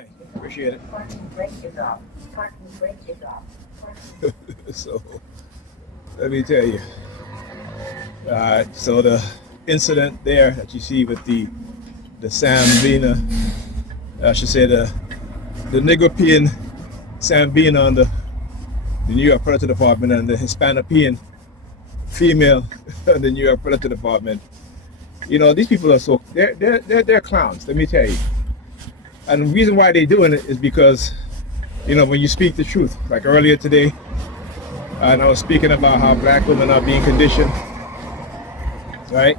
Hey, appreciate it. Parking brake is off. Parking brake is off. So let me tell you. So the incident there that you see with the Sambina, I should say the Negropean Sambina on the New York Predator Department and the Hispanopean female on the New York Predator Department. You know, these people are so they're clowns. Let me tell you. And the reason why they're doing it is because, you know, when you speak the truth, like earlier today, and I was speaking about how black women are being conditioned, right?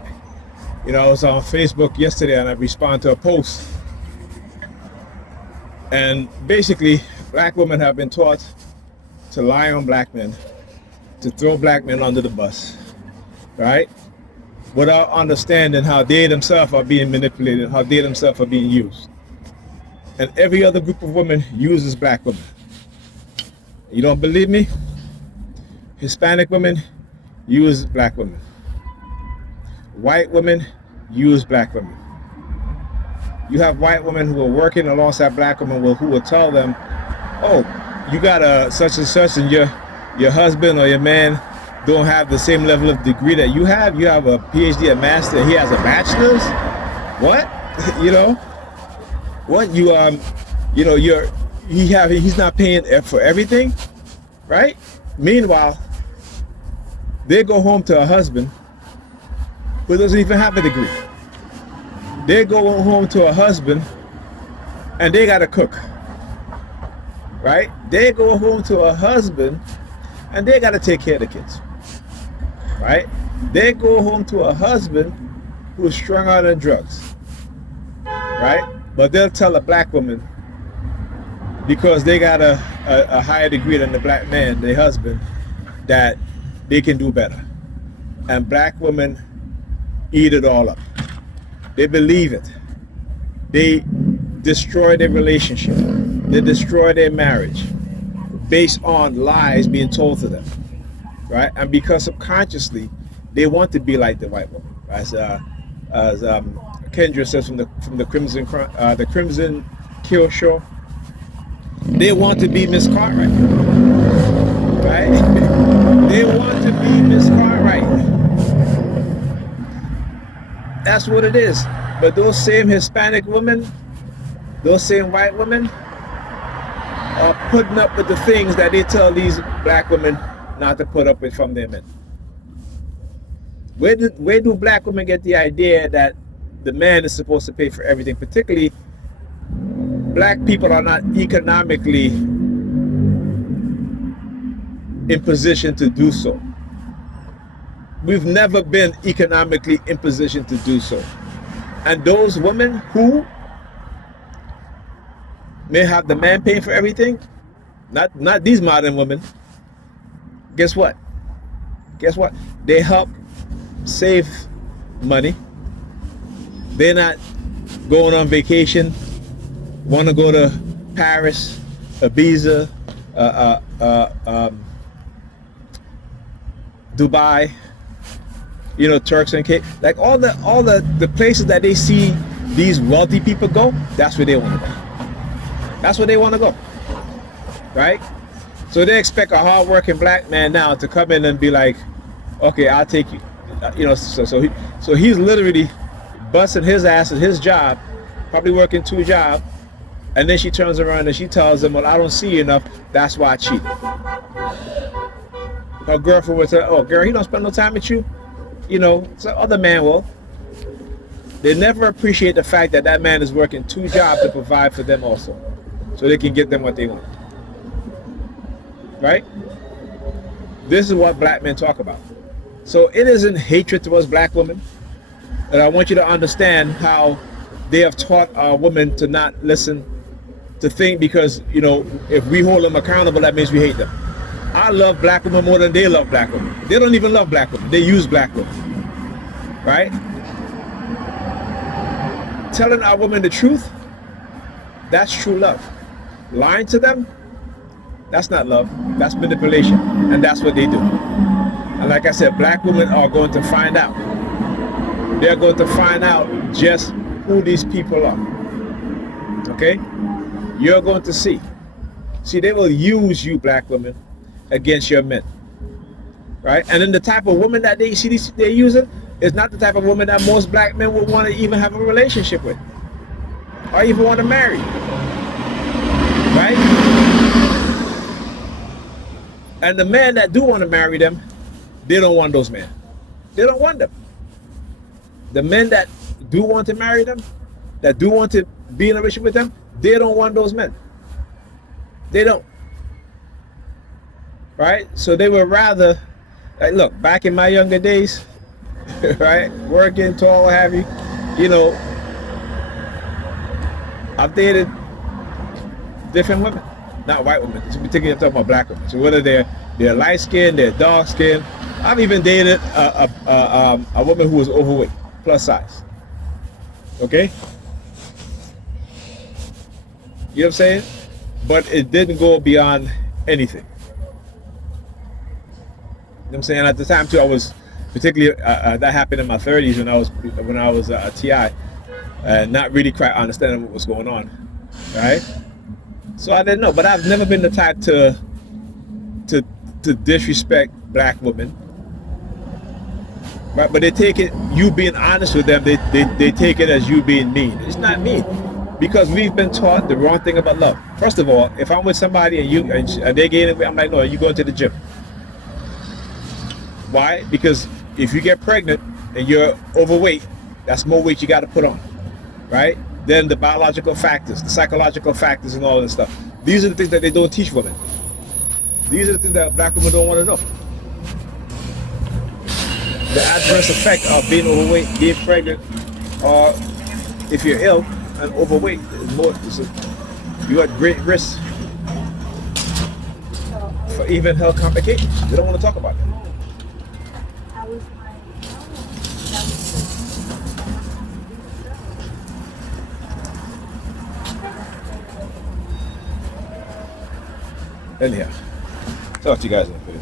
You know, I was on Facebook yesterday and I responded to a post. And basically, black women have been taught to lie on black men, to throw black men under the bus, right? Without understanding how they themselves are being manipulated, how they themselves are being used. And every other group of women uses black women. You don't believe me? Hispanic women use black women. White women use black women. You have white women who are working alongside black women who will tell them, oh, you got a such and such and your husband or your man don't have the same level of degree that you have. You have a PhD, a master, he has a bachelor's. What? You know? What you you know, he's not paying for everything, right? Meanwhile, they go home to a husband who doesn't even have a degree. They go home to a husband and they gotta cook, right? They go home to a husband and they gotta take care of the kids, right? They go home to a husband who's strung out on drugs, right? But they'll tell a black woman, because they got a higher degree than the black man, their husband, that they can do better. And black women eat it all up. They believe it. They destroy their relationship. They destroy their marriage based on lies being told to them, right? And because subconsciously they want to be like the white woman, as Kendra says from the Crimson Kill show. They want to be Miss Cartwright, right? They want to be Miss Cartwright. That's what it is. But those same Hispanic women, those same white women are putting up with the things that they tell these black women not to put up with from their men. Where do black women get the idea that the man is supposed to pay for everything? Particularly, black people are not economically in position to do so. We've never been economically in position to do so. And those women who may have the man paying for everything, not these modern women, guess what? Guess what? They help save money. They're not going on vacation, want to go to Paris, Ibiza, Dubai, you know, Turks and Caicos, like all the places that they see these wealthy people go, that's where they want to go. That's where they want to go, right? So they expect a hard-working black man now to come in and be like, okay, I'll take you. You know, so he's literally busting his ass at his job, probably working 2 jobs, and then she turns around and she tells him, well, I don't see you enough, that's why I cheat. Her girlfriend would say, oh, girl, he don't spend no time with you. You know, some other man will. They never appreciate the fact that that man is working 2 jobs to provide for them also, so they can get them what they want. Right? This is what black men talk about. So it isn't hatred towards black women. And I want you to understand how they have taught our women to not listen, to think, because, you know, if we hold them accountable, that means we hate them. I love black women more than they love black women. They don't even love black women. They use black women. Right? Telling our women the truth, that's true love. Lying to them, that's not love. That's manipulation. And that's what they do. And like I said, black women are going to find out. They're going to find out just who these people are. Okay? you're going to see. See, they will use you, black women, against your men, right? And then the type of woman that they're using is not the type of woman that most black men would want to even have a relationship with, or even want to marry, right? And the men that do want to marry them, they don't want those men. They don't want them. The men that do want to marry them, that do want to be in a relationship with them, they don't want those men. They don't. Right? So they would rather, like, look, back in my younger days, right, working, tall, what have you, you know, I've dated different women, not white women. So particularly I'm talking about black women. So whether they're light skinned, they're dark skinned. I've even dated a woman who was overweight, plus size. Okay? You know what I'm saying? But it didn't go beyond anything. You know what I'm saying? At the time too, I was particularly that happened in my 30s when I was a TI, not really quite understanding what was going on, right? So I didn't know, but I've never been the type to disrespect black women, right? But they take it, you being honest with them, they take it as you being mean. It's not mean, because we've been taught the wrong thing about love. First of all, if I'm with somebody and they gain it, I'm like, no, you going to the gym. Why? Because if you get pregnant and you're overweight, that's more weight you got to put on, right? Then the biological factors, the psychological factors, and all this stuff. These are the things that they don't teach women. These are the things that black women don't want to know. The adverse effect of being overweight, being pregnant, or if you're ill and overweight, is more. You're at great risk for even health complications. They don't want to talk about that. I was like, oh, that was Anyhow, talk to you guys in a bit.